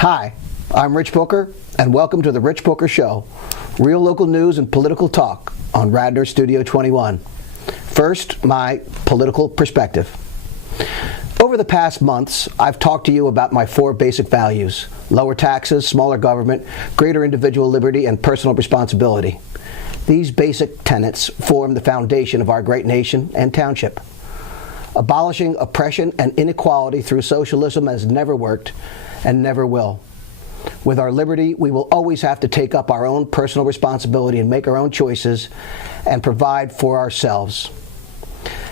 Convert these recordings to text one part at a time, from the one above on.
Hi, I'm Rich Booker, and welcome to The Rich Booker Show, real local news and political talk on Radnor Studio 21. First, my political perspective. Over the past months, I've talked to you about my four basic values: lower taxes, smaller government, greater individual liberty, and personal responsibility. These basic tenets form the foundation of our great nation and township. Abolishing oppression and inequality through socialism has never worked and never will. With our liberty, we will always have to take up our own personal responsibility and make our own choices and provide for ourselves.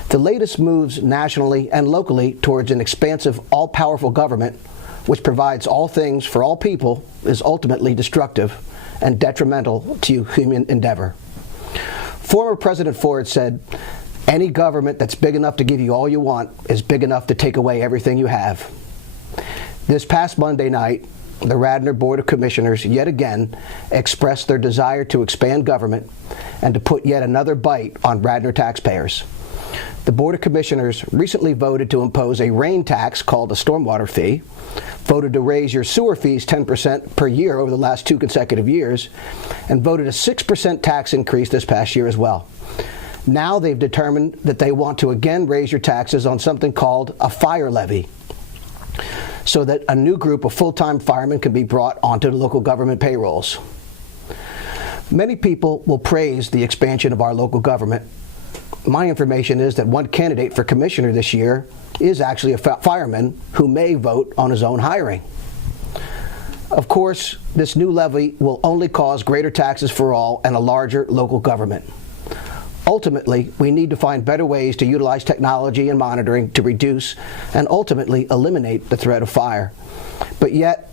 The latest moves nationally and locally towards an expansive, all-powerful government, which provides all things for all people, is ultimately destructive and detrimental to human endeavor. Former President Ford said, "Any government that's big enough to give you all you want is big enough to take away everything you have." This past Monday night, the Radnor Board of Commissioners yet again expressed their desire to expand government and to put yet another bite on Radnor taxpayers. The Board of Commissioners recently voted to impose a rain tax called a stormwater fee, voted to raise your sewer fees 10% per year over the last 2 consecutive years, and voted a 6% tax increase this past year as well. Now they've determined that they want to again raise your taxes on something called a fire levy, so that a new group of full-time firemen can be brought onto the local government payrolls. Many people will praise the expansion of our local government. My information is that one candidate for commissioner this year is actually a fireman who may vote on his own hiring. Of course, this new levy will only cause greater taxes for all and a larger local government. Ultimately, we need to find better ways to utilize technology and monitoring to reduce and ultimately eliminate the threat of fire. But yet,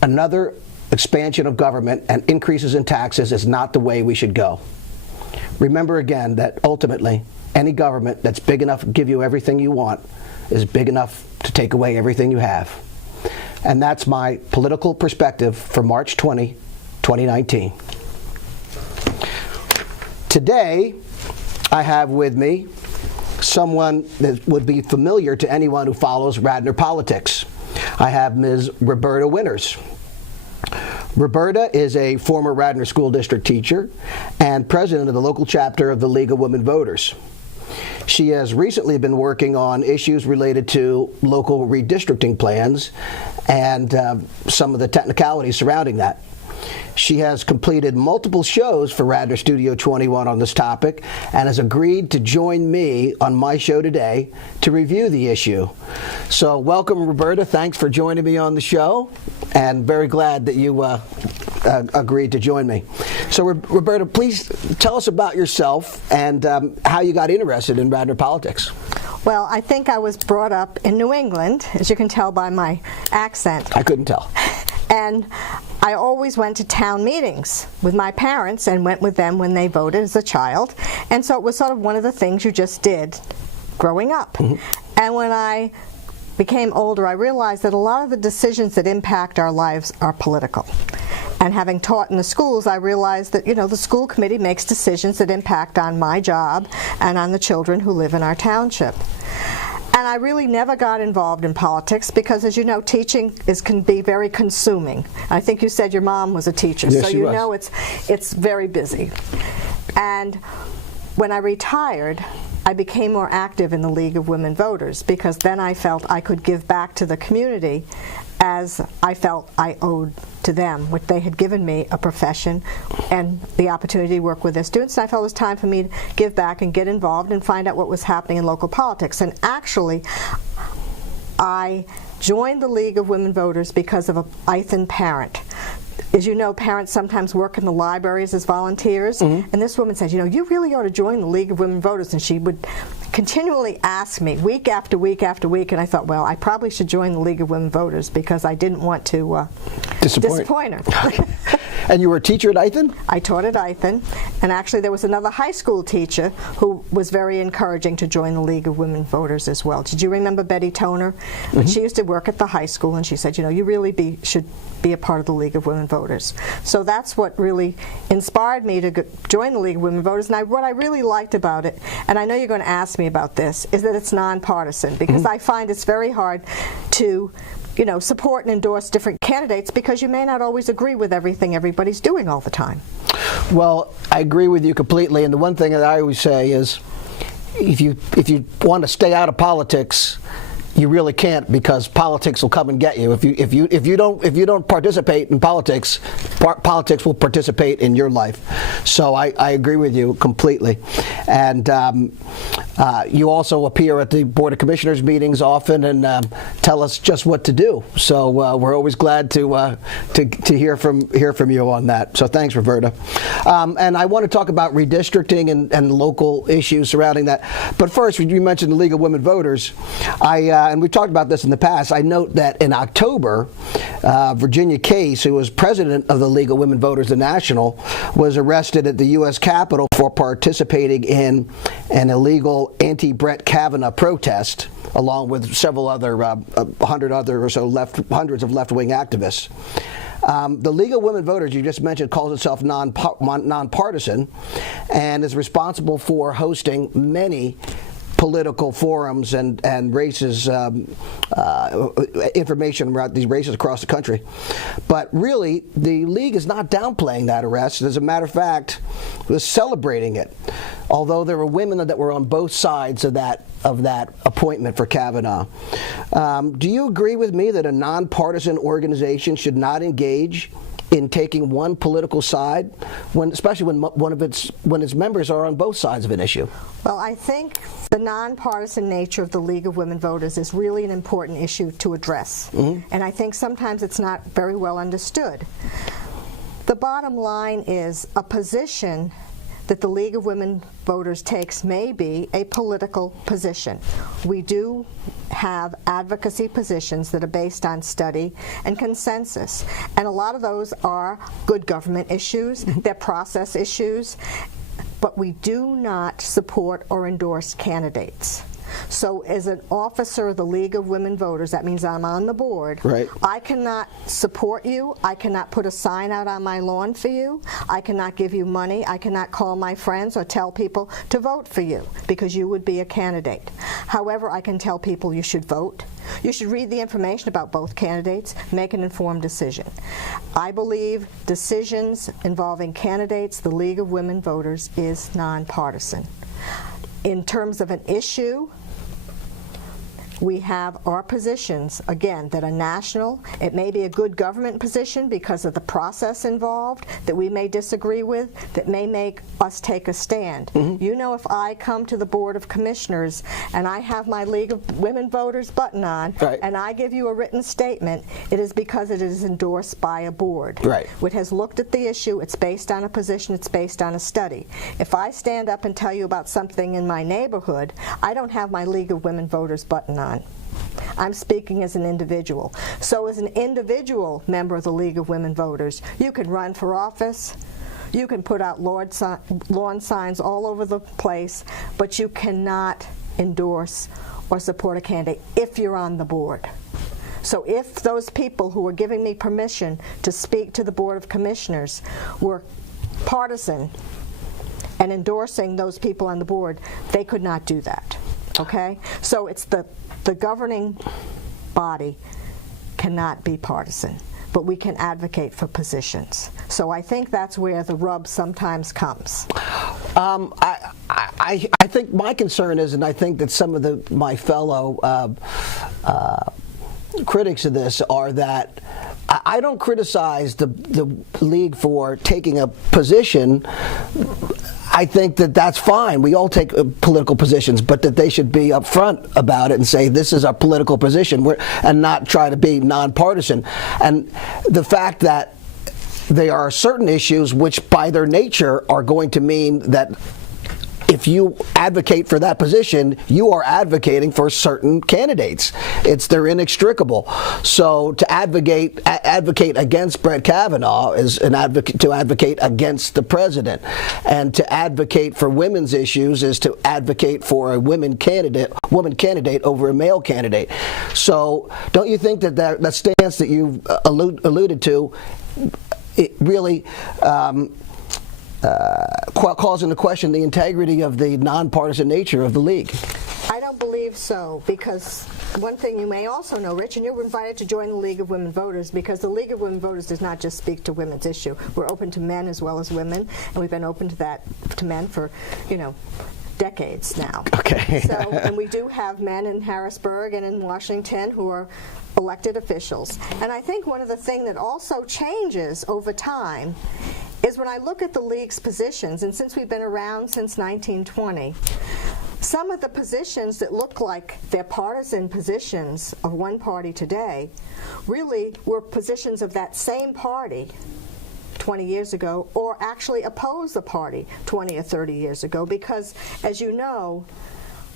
another expansion of government and increases in taxes is not the way we should go. Remember again that ultimately, any government that's big enough to give you everything you want is big enough to take away everything you have. And that's my political perspective for March 20, 2019. Today, I have with me someone that would be familiar to anyone who follows Radnor politics. I have Ms. Roberta Winters. Roberta is a former Radnor School District teacher and president of the local chapter of the League of Women Voters. She has recently been working on issues related to local redistricting plans and some of the technicalities surrounding that. She has completed multiple shows for Radnor Studio 21 on this topic and has agreed to join me on my show today to review the issue. So welcome, Roberta. Thanks for joining me on the show, and very glad that you agreed to join me. So Roberta, please tell us about yourself and how you got interested in Radnor politics. Well, I think I was brought up in New England, as you can tell by my accent. I couldn't tell. And I always went to town meetings with my parents and went with them when they voted as a child. And so it was sort of one of the things you just did growing up. Mm-hmm. And when I became older, I realized that a lot of the decisions that impact our lives are political. And having taught in the schools, I realized that, the school committee makes decisions that impact on my job and on the children who live in our township. And I really never got involved in politics because, as you know, teaching can be very consuming. I think you said your mom was a teacher, yes, so you know it's very busy. And when I retired, I became more active in the League of Women Voters because then I felt I could give back to the community as I felt I owed to them, which they had given me a profession and the opportunity to work with their students. And I felt it was time for me to give back and get involved and find out what was happening in local politics. And actually, I joined the League of Women Voters because of an Ithan parent. As you know, parents sometimes work in the libraries as volunteers, mm-hmm. and this woman said, you really ought to join the League of Women Voters, and she would continually ask me week after week after week, and I thought, well, I probably should join the League of Women Voters because I didn't want to disappoint her. And you were a teacher at Ithan? I taught at Ithan, And actually there was another high school teacher who was very encouraging to join the League of Women Voters as well. Did you remember Betty Toner? Mm-hmm. She used to work at the high school, and she said, you really should be a part of the League of Women Voters. So that's what really inspired me to join the League of Women Voters. And what I really liked about it, and I know you're going to ask me about this, is that it's nonpartisan, because mm-hmm. I find it's very hard to support and endorse different candidates because you may not always agree with everything everybody's doing all the time. Well, I agree with you completely, and the one thing that I always say is if you want to stay out of politics, you really can't, because politics will come and get you. If you don't participate in politics, politics will participate in your life. So I agree with you completely. And you also appear at the Board of Commissioners meetings often and tell us just what to do. So we're always glad to hear from you on that. So thanks, Roberta. And I want to talk about redistricting and local issues surrounding that. But first, you mentioned the League of Women Voters. And we've talked about this in the past. I note that in October, Virginia Case, who was president of the League of Women Voters, the National, was arrested at the U.S. Capitol for participating in an illegal anti-Brett Kavanaugh protest, along with several other, hundreds of left-wing activists. The League of Women Voters, you just mentioned, calls itself nonpartisan and is responsible for hosting many political forums and races, information about these races across the country. But really, the League is not downplaying that arrest. As a matter of fact, it was celebrating it. Although there were women that were on both sides of that appointment for Kavanaugh. Do you agree with me that a nonpartisan organization should not engage in taking one political side, especially when its members are on both sides of an issue? Well, I think the nonpartisan nature of the League of Women Voters is really an important issue to address. Mm-hmm. And I think sometimes it's not very well understood. The bottom line is a position that the League of Women Voters takes may be a political position. We do have advocacy positions that are based on study and consensus, and a lot of those are good government issues, they're process issues, but we do not support or endorse candidates. So as an officer of the League of Women Voters, that means I'm on the board. Right. I cannot support you. I cannot put a sign out on my lawn for you. I cannot give you money. I cannot call my friends or tell people to vote for you because you would be a candidate. However, I can tell people you should vote. You should read the information about both candidates, make an informed decision. I believe decisions involving candidates, the League of Women Voters, is nonpartisan. In terms of an issue, we have our positions, again, that are national. It may be a good government position because of the process involved that we may disagree with, that may make us take a stand. Mm-hmm. You know, if I come to the Board of Commissioners and I have my League of Women Voters button on, right, and I give you a written statement, it is because it is endorsed by a board. Right. Which has looked at the issue, it's based on a position, it's based on a study. If I stand up and tell you about something in my neighborhood, I don't have my League of Women Voters button on. I'm speaking as an individual. So as an individual member of the League of Women Voters, you can run for office, you can put out lawn signs all over the place, but you cannot endorse or support a candidate if you're on the board. So if those people who were giving me permission to speak to the Board of Commissioners were partisan and endorsing those people on the board, they could not do that. Okay? So it's the governing body cannot be partisan, but we can advocate for positions. So I think that's where the rub sometimes comes. I think my concern is, and I think that some of my fellow critics of this are that I don't criticize the League for taking a position. I think that that's fine. We all take political positions, but that they should be upfront about it and say this is our political position, and not try to be nonpartisan. And the fact that there are certain issues which by their nature are going to mean that if you advocate for that position, you are advocating for certain candidates. They're inextricable. So to advocate against Brett Kavanaugh is to advocate against the president, and to advocate for women's issues is to advocate for a woman candidate over a male candidate. So don't you think that stance that you alluded to, it really calls into question the integrity of the nonpartisan nature of the league? I don't believe so, because one thing you may also know, Rich, and you were invited to join the League of Women Voters, because the League of Women Voters does not just speak to women's issue. We're open to men as well as women, and we've been open to men for, decades now. Okay. So, and we do have men in Harrisburg and in Washington who are elected officials. And I think one of the things that also changes over time is when I look at the League's positions, and since we've been around since 1920, some of the positions that look like they're partisan positions of one party today really were positions of that same party 20 years ago, or actually opposed the party 20 or 30 years ago, because, as you know,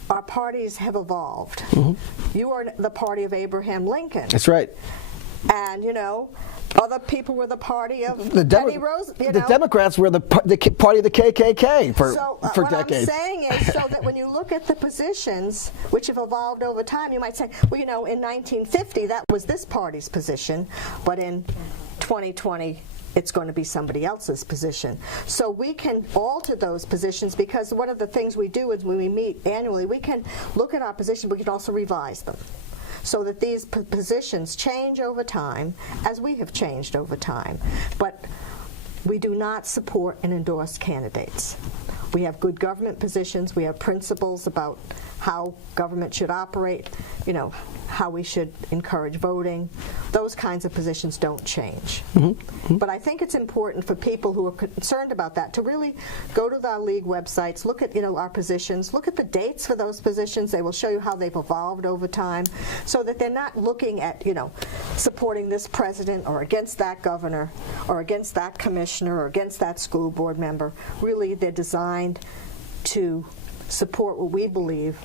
our parties have evolved. Mm-hmm. You are the party of Abraham Lincoln. That's right. And, other people were the party of Teddy Roosevelt. The Democrats were the party of the KKK for what decades. What I'm saying is, so that when you look at the positions which have evolved over time, you might say, well, in 1950, that was this party's position, but in 2020, it's going to be somebody else's position. So we can alter those positions, because one of the things we do is when we meet annually, we can look at our positions, we can also revise them, so that these positions change over time, as we have changed over time. But we do not support and endorse candidates. We have good government positions, we have principles about how government should operate, how we should encourage voting. Those kinds of positions don't change. Mm-hmm. Mm-hmm. But I think it's important for people who are concerned about that to really go to our league websites, look at our positions, look at the dates for those positions. They will show you how they've evolved over time, so that they're not looking at supporting this president or against that governor or against that commissioner or against that school board member. Really, they're designed to support what we believe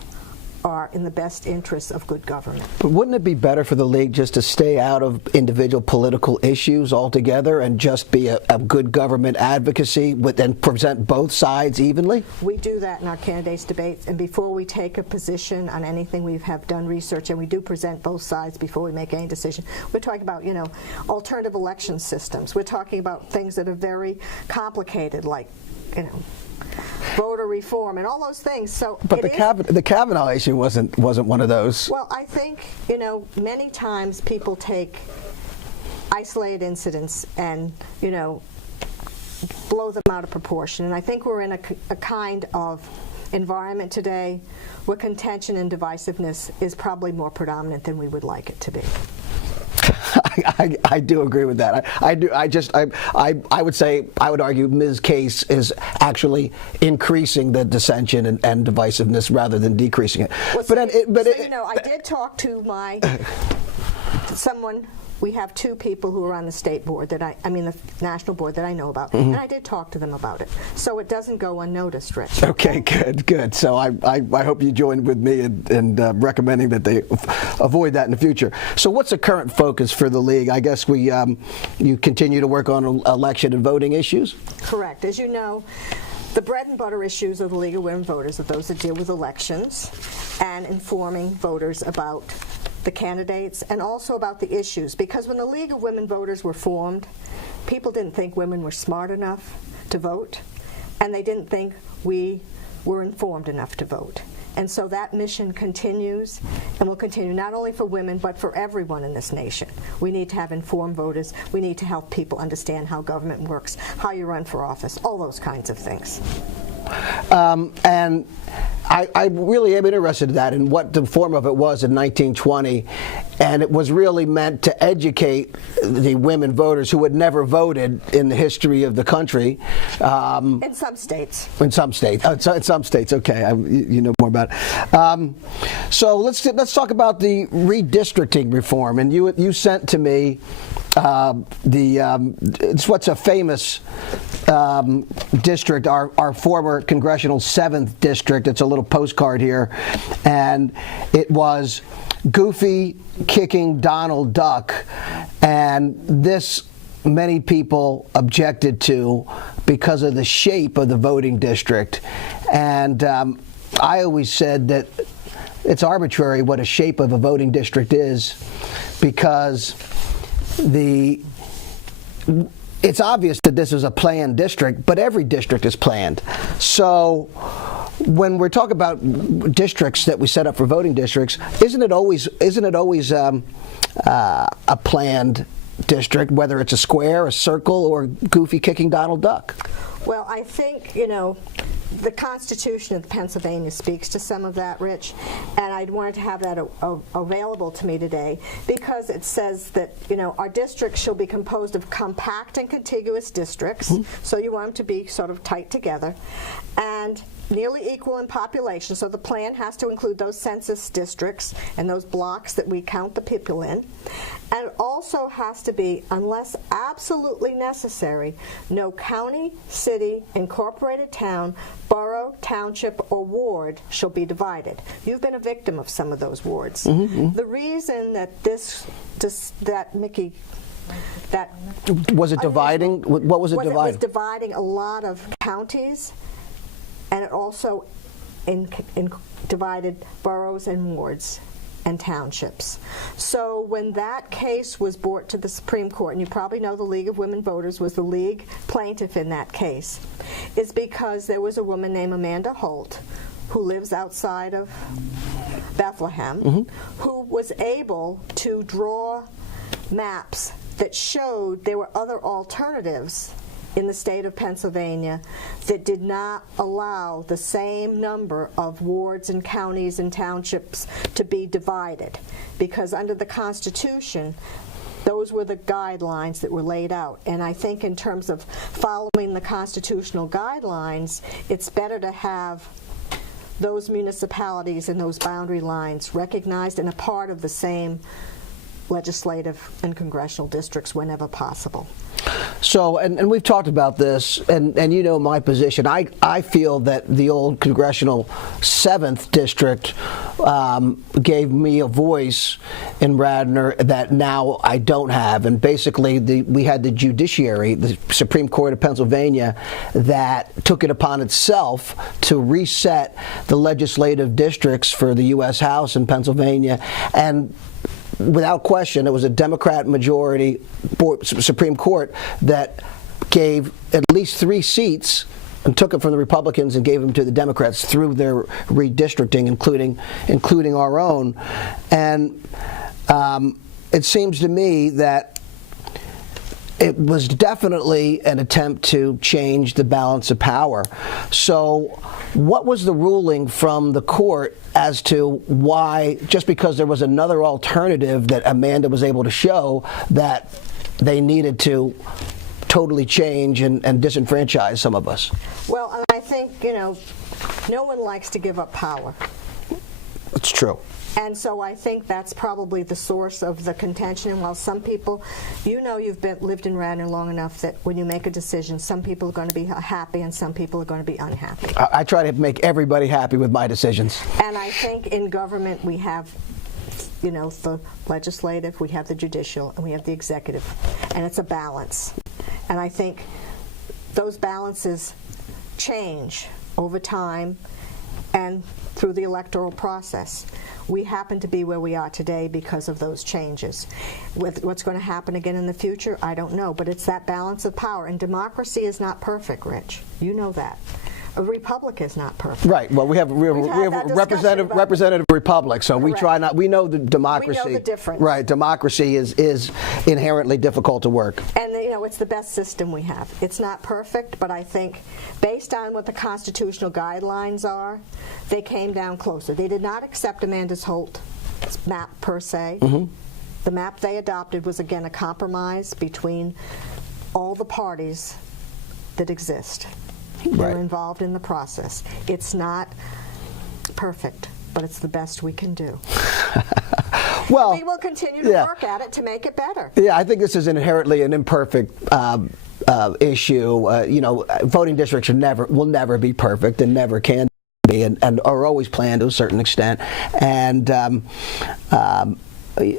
are in the best interests of good government. But wouldn't it be better for the league just to stay out of individual political issues altogether and just be a good government advocacy and present both sides evenly? We do that in our candidates debates, and before we take a position on anything, we have done research, and we do present both sides before we make any decision. We're talking about, alternative election systems. We're talking about things that are very complicated, like, voter reform and all those things. So, but the Kavanaugh issue wasn't one of those. Well, I think many times people take isolated incidents and blow them out of proportion. And I think we're in a kind of environment today where contention and divisiveness is probably more predominant than we would like it to be. I do agree with that. I would argue Ms. Case is actually increasing the dissension and divisiveness rather than decreasing it. Well, I did talk to someone. We have two people who are on the state board the national board that I know about, mm-hmm. and I did talk to them about it. So it doesn't go unnoticed, Rich. Okay, good. So I hope you join with me in recommending that they avoid that in the future. So what's the current focus for the league? I guess you continue to work on election and voting issues? Correct. As you know, the bread and butter issues of the League of Women Voters are those that deal with elections and informing voters about the candidates and also about the issues. Because when the League of Women Voters were formed, people didn't think women were smart enough to vote, and they didn't think we were informed enough to vote. And so that mission continues and will continue not only for women but for everyone in this nation. We need to have informed voters. We need to help people understand how government works, how you run for office, all those kinds of things. And I really am interested in that and what the form of it was in 1920, and it was really meant to educate the women voters who had never voted in the history of the country. In some states. In some states. In some states, okay. You know more about it. So let's talk about the redistricting reform. And you sent to me it's what's a famous district, our former congressional 7th district. It's a little postcard here, and it was Goofy kicking Donald Duck, and this many people objected to because of the shape of the voting district. And I always said that it's arbitrary what a shape of a voting district is, because it's obvious that this is a planned district, but every district is planned. So when we're talking about districts that we set up for voting districts, isn't it always a planned district, whether it's a square, a circle, or Goofy kicking Donald Duck? Well, I think, the Constitution of Pennsylvania speaks to some of that, Rich, and I wanted to have that available to me today, because it says that, our districts shall be composed of compact and contiguous districts, so you want them to be sort of tight together, and nearly equal in population, so the plan has to include those census districts and those blocks that we count the people in. And it also has to be, unless absolutely necessary, no county, city, incorporated town, borough, township, or ward shall be divided. You've been a victim of some of those wards. The reason that Mickey, was it dividing? What was it dividing? It was dividing a lot of counties, and it also divided boroughs and wards and townships. So when that case was brought to the Supreme Court, and you probably know the League of Women Voters was the league plaintiff in that case, is because there was a woman named Amanda Holt, who lives outside of Bethlehem, who was able to draw maps that showed there were other alternatives in the state of Pennsylvania that did not allow the same number of wards and counties and townships to be divided, because under the Constitution those were the guidelines that were laid out. And I think in terms of following the constitutional guidelines, it's better to have those municipalities and those boundary lines recognized and a part of the same legislative and congressional districts whenever possible. So, and we've talked about this, and my position. I feel that the old congressional 7th district gave me a voice in Radnor that now I don't have. And basically, we had the judiciary, the Supreme Court of Pennsylvania, that took it upon itself to reset the legislative districts for the U.S. House in Pennsylvania. And without question, it was a Democrat majority Supreme Court that gave at least 3 seats and took it from the Republicans and gave them to the Democrats through their redistricting, including our own. And it seems to me that it was definitely an attempt to change the balance of power. So what was the ruling from the court as to why, just because there was another alternative that Amanda was able to show, that they needed to totally change and disenfranchise some of us? Well, I think, no one likes to give up power. It's true. And so I think that's probably the source of the contention. And while some people, you've lived in Radnor long enough that when you make a decision, some people are going to be happy and some people are going to be unhappy. I try to make everybody happy with my decisions. And I think in government we have, the legislative, we have the judicial, and we have the executive. And it's a balance. And I think those balances change over time and through the electoral process. We happen to be where we are today because of those changes. With what's going to happen again in the future, I don't know, but it's that balance of power. And democracy is not perfect, Rich. You know that. A republic is not perfect. Right. Well, we have a representative republic, so correct. We try not. We know the democracy. We know the difference. Right. Democracy is inherently difficult to work. And it's the best system we have. It's not perfect, but I think based on what the constitutional guidelines are, they came down closer. They did not accept Amanda Holt's map per se. The map they adopted was again a compromise between all the parties that exist. They're involved in the process. It's not perfect, but it's the best we can do. Well, we will continue to work at it to make it better. Yeah, I think this is inherently an imperfect issue. Voting districts will never be perfect and never can be, and are always planned to a certain extent. And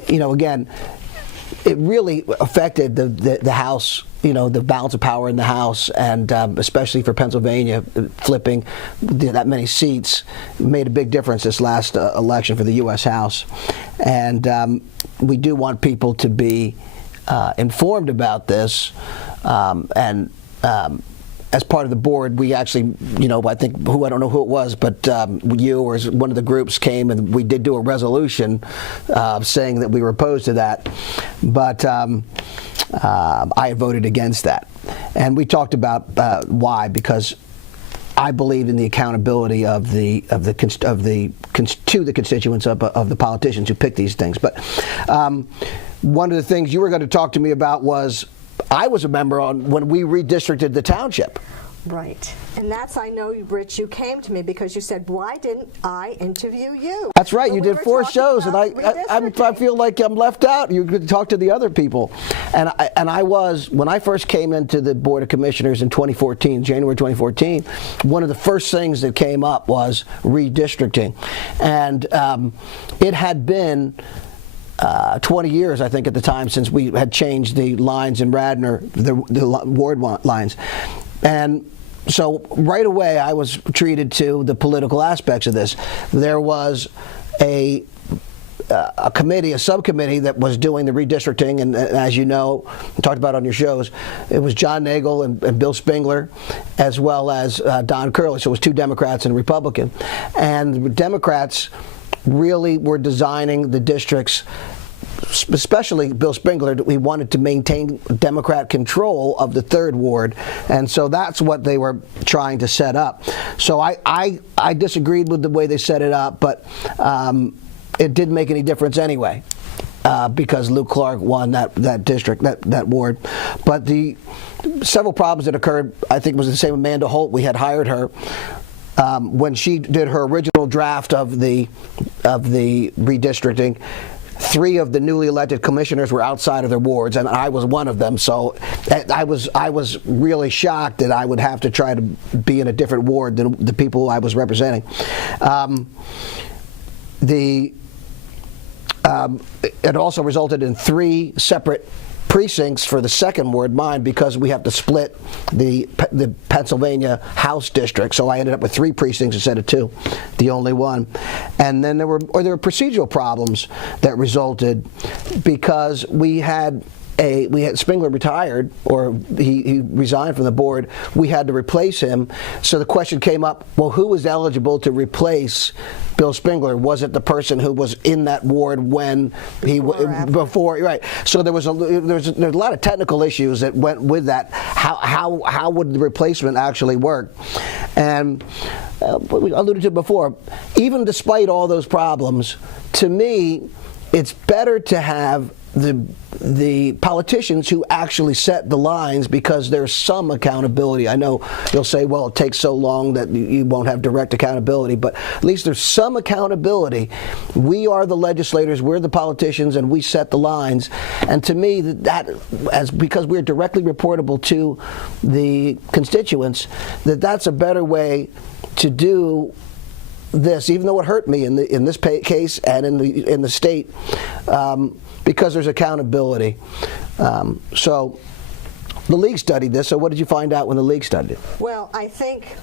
again, it really affected the House, the balance of power in the House, and especially for Pennsylvania, flipping that many seats made a big difference this last election for the U.S. House. And we do want people to be informed about this, and as part of the board, we actually, I think, I don't know who it was, but you or one of the groups came and we did do a resolution saying that we were opposed to that. But I voted against that. And we talked about why, because I believe in the accountability to the constituents of the politicians who pick these things. But one of the things you were going to talk to me about was, I was a member when we redistricted the township. Right. And I know, Rich, you came to me because you said, why didn't I interview you? That's right. You did 4 shows, and I feel like I'm left out. You could talk to the other people. And I was, when I first came into the Board of Commissioners in January 2014, one of the first things that came up was redistricting. And it had been 20 years, I think, at the time since we had changed the lines in Radnor, the ward lines. And so right away I was treated to the political aspects of this. There was a subcommittee that was doing the redistricting, and as you know, we talked about on your shows, it was John Nagel and Bill Spengler, as well as Don Curley. So it was 2 Democrats and a Republican. And the Democrats really were designing the districts, especially Bill Spengler. We wanted to maintain Democrat control of the 3rd Ward, and so that's what they were trying to set up. So I disagreed with the way they set it up, but it didn't make any difference anyway, because Luke Clark won that district, that ward. But the several problems that occurred, I think, was the same. Amanda Holt, we had hired her. When she did her original draft of the redistricting, 3 of the newly elected commissioners were outside of their wards, and I was one of them. So I was really shocked that I would have to try to be in a different ward than the people I was representing. It also resulted in 3 separate precincts for the 2nd Ward, mine, because we have to split the Pennsylvania House district. So I ended up with 3 precincts instead of 2, the only one. And then there were procedural problems that resulted because we had Spengler retired, or he resigned from the board. We had to replace him. So the question came up, well, who was eligible to replace Bill Spengler? Was it the person who was in that ward when before? Right. So there was a lot of technical issues that went with that. How would the replacement actually work? And we alluded to before, even despite all those problems, to me, it's better to have the politicians who actually set the lines, because there's some accountability. I know you'll say, well, it takes so long that you won't have direct accountability, but at least there's some accountability. We are the legislators, we're the politicians, and we set the lines. And to me, because we're directly reportable to the constituents, that's a better way to do this, even though it hurt me in this case and in the state, because there's accountability. So the league studied this. So what did you find out when the league studied it? Well, I think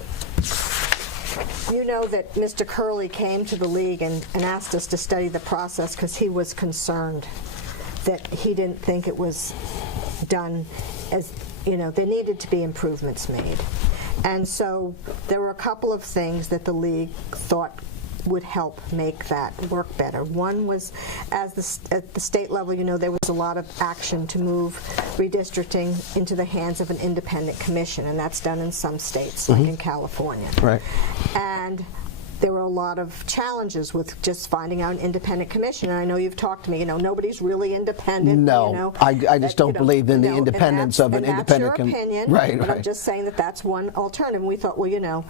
you know that Mr. Curley came to the league and asked us to study the process because he was concerned that he didn't think it was done as, there needed to be improvements made. And so there were a couple of things that the league thought would help make that work better. One was, at the state level, there was a lot of action to move redistricting into the hands of an independent commission, and that's done in some states, like in California. Right. And there were a lot of challenges with just finding out an independent commission. And I know you've talked to me, nobody's really independent. No, I just don't believe in the independence of an independent commission. That's your opinion, right, but right. I'm just saying that's one alternative. And we thought, well,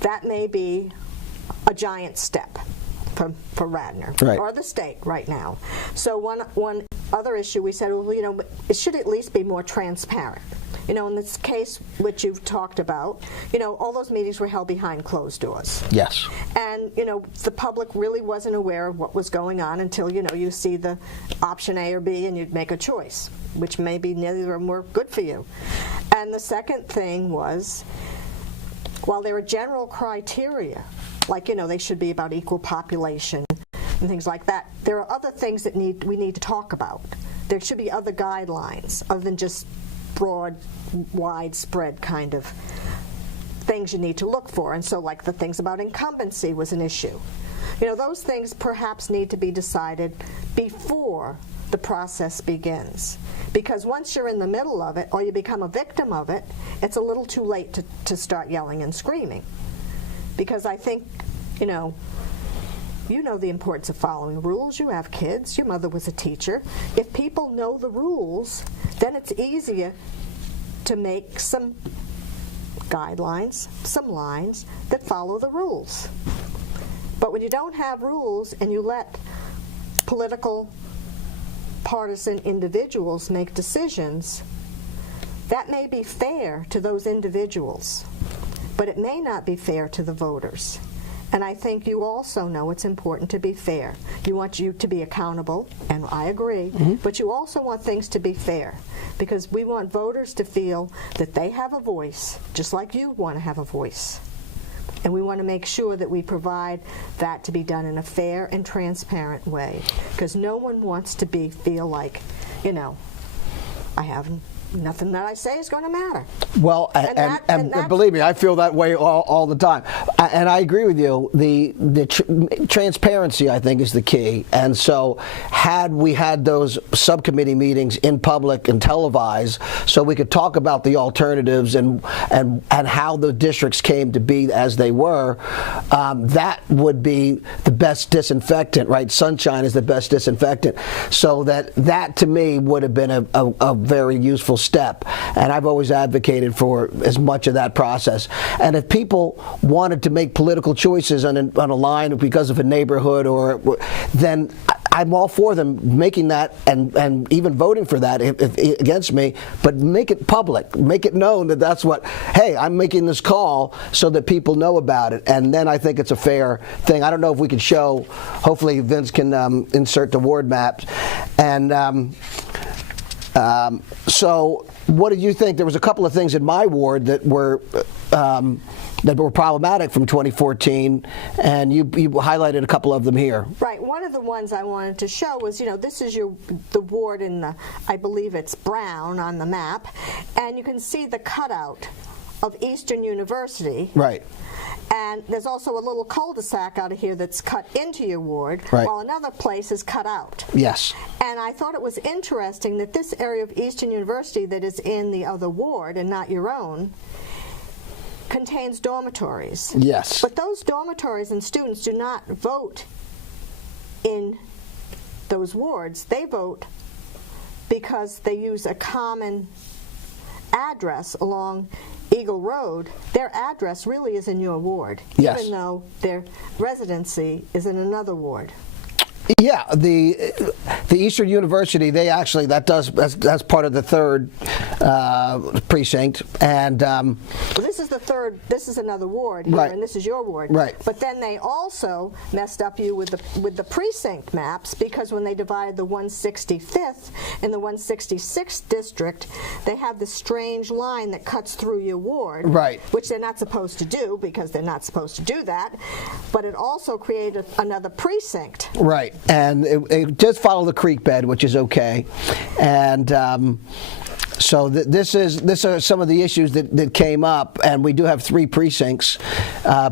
that may be a giant step for Radnor, right, or the state right now. So one other issue we said, well, it should at least be more transparent. You know, in this case which you've talked about, all those meetings were held behind closed doors. Yes. And, the public really wasn't aware of what was going on until, you see the option A or B and you'd make a choice, which maybe neither of them were good for you. And the second thing was, while there are general criteria, like, they should be about equal population and things like that, there are other things that we need to talk about. There should be other guidelines other than just broad, widespread kind of things you need to look for. And so, like, the things about incumbency was an issue. Those things perhaps need to be decided before the process begins. Because once you're in the middle of it, or you become a victim of it, it's a little too late to start yelling and screaming. Because I think, you know the importance of following rules. You have kids. Your mother was a teacher. If people know the rules, then it's easier to make some guidelines, some lines that follow the rules. But when you don't have rules and you let political, partisan individuals make decisions, that may be fair to those individuals, but it may not be fair to the voters. And I think you also know it's important to be fair. You want you to be accountable, and I agree, but you also want things to be fair, because we want voters to feel that they have a voice, just like you want to have a voice. And we want to make sure that we provide that to be done in a fair and transparent way, because no one wants to feel like, I have nothing that I say is going to matter. Well, and believe me, I feel that way all the time. And I agree with you. The transparency, I think, is the key. And so had we had those subcommittee meetings in public and televised, so we could talk about the alternatives and how the districts came to be as they were, that would be the best disinfectant, right? Sunshine is the best disinfectant. So that to me would have been a very useful step, and I've always advocated for as much of that process. And if people wanted to make political choices on a line because of a neighborhood, then I'm all for them making that and even voting for that if against me, but make it public, make it known that that's what, hey, I'm making this call so that people know about it, and then I think it's a fair thing. I don't know if we can show, hopefully Vince can insert the ward maps, and so what did you think? There was a couple of things in my ward that were problematic from 2014, and you highlighted a couple of them here. Right. One of the ones I wanted to show was, this is the ward in I believe it's brown on the map, and you can see the cutout of Eastern University. Right. And there's also a little cul-de-sac out of here that's cut into your ward, right, while another place is cut out. Yes. And I thought it was interesting that this area of Eastern University that is in the other ward and not your own contains dormitories. Yes. But those dormitories and students do not vote in those wards. They vote because they use a common address along Eagle Road. Their address really is in your ward, yes, even though their residency is in another ward. Yeah, the Eastern University, that's part of the third precinct, and well, this is the third. This is another ward here, right, and this is your ward. Right. But then they also messed up you with the precinct maps, because when they divided the 165th and the 166th district, they have this strange line that cuts through your ward, right, which they're not supposed to do, because they're not supposed to do that. But it also created another precinct. Right. And it does follow the creek bed, which is okay. And so these are some of the issues that came up, and we do have 3 precincts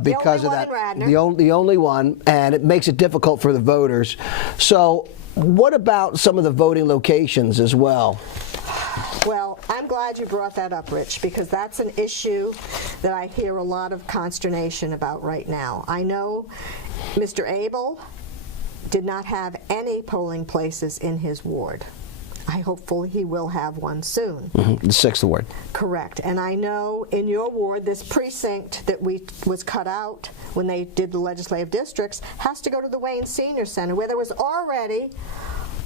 because of that. The only one, and it makes it difficult for the voters. So what about some of the voting locations as well? Well, I'm glad you brought that up, Rich, because that's an issue that I hear a lot of consternation about right now. I know Mr. Abel did not have any polling places in his ward. Hopefully he will have one soon. The 6th ward. Correct. And I know in your ward, this precinct that was cut out when they did the legislative districts has to go to the Wayne Senior Center, where there was already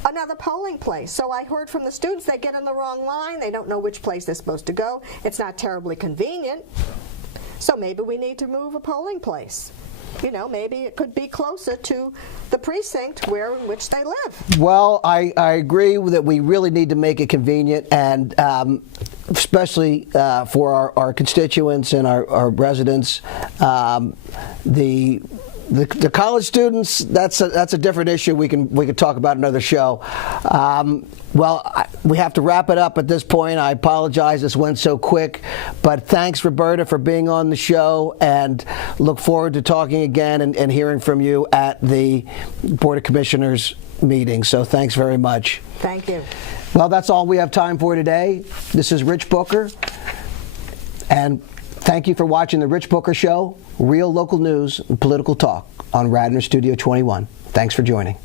another polling place. So I heard from the students, they get in the wrong line, they don't know which place they're supposed to go. It's not terribly convenient. So maybe we need to move a polling place. You know, maybe it could be closer to the precinct in which they live. Well, I agree that we really need to make it convenient, and especially for our constituents and our residents. The college students, that's a different issue. We can talk about another show. We have to wrap it up at this point. I apologize this went so quick, but thanks, Roberta, for being on the show, and look forward to talking again and hearing from you at the Board of Commissioners meeting. So thanks very much. Thank you. Well, that's all we have time for today. This is Rich Booker, and thank you for watching The Rich Booker Show, real local news and political talk on Radnor Studio 21. Thanks for joining.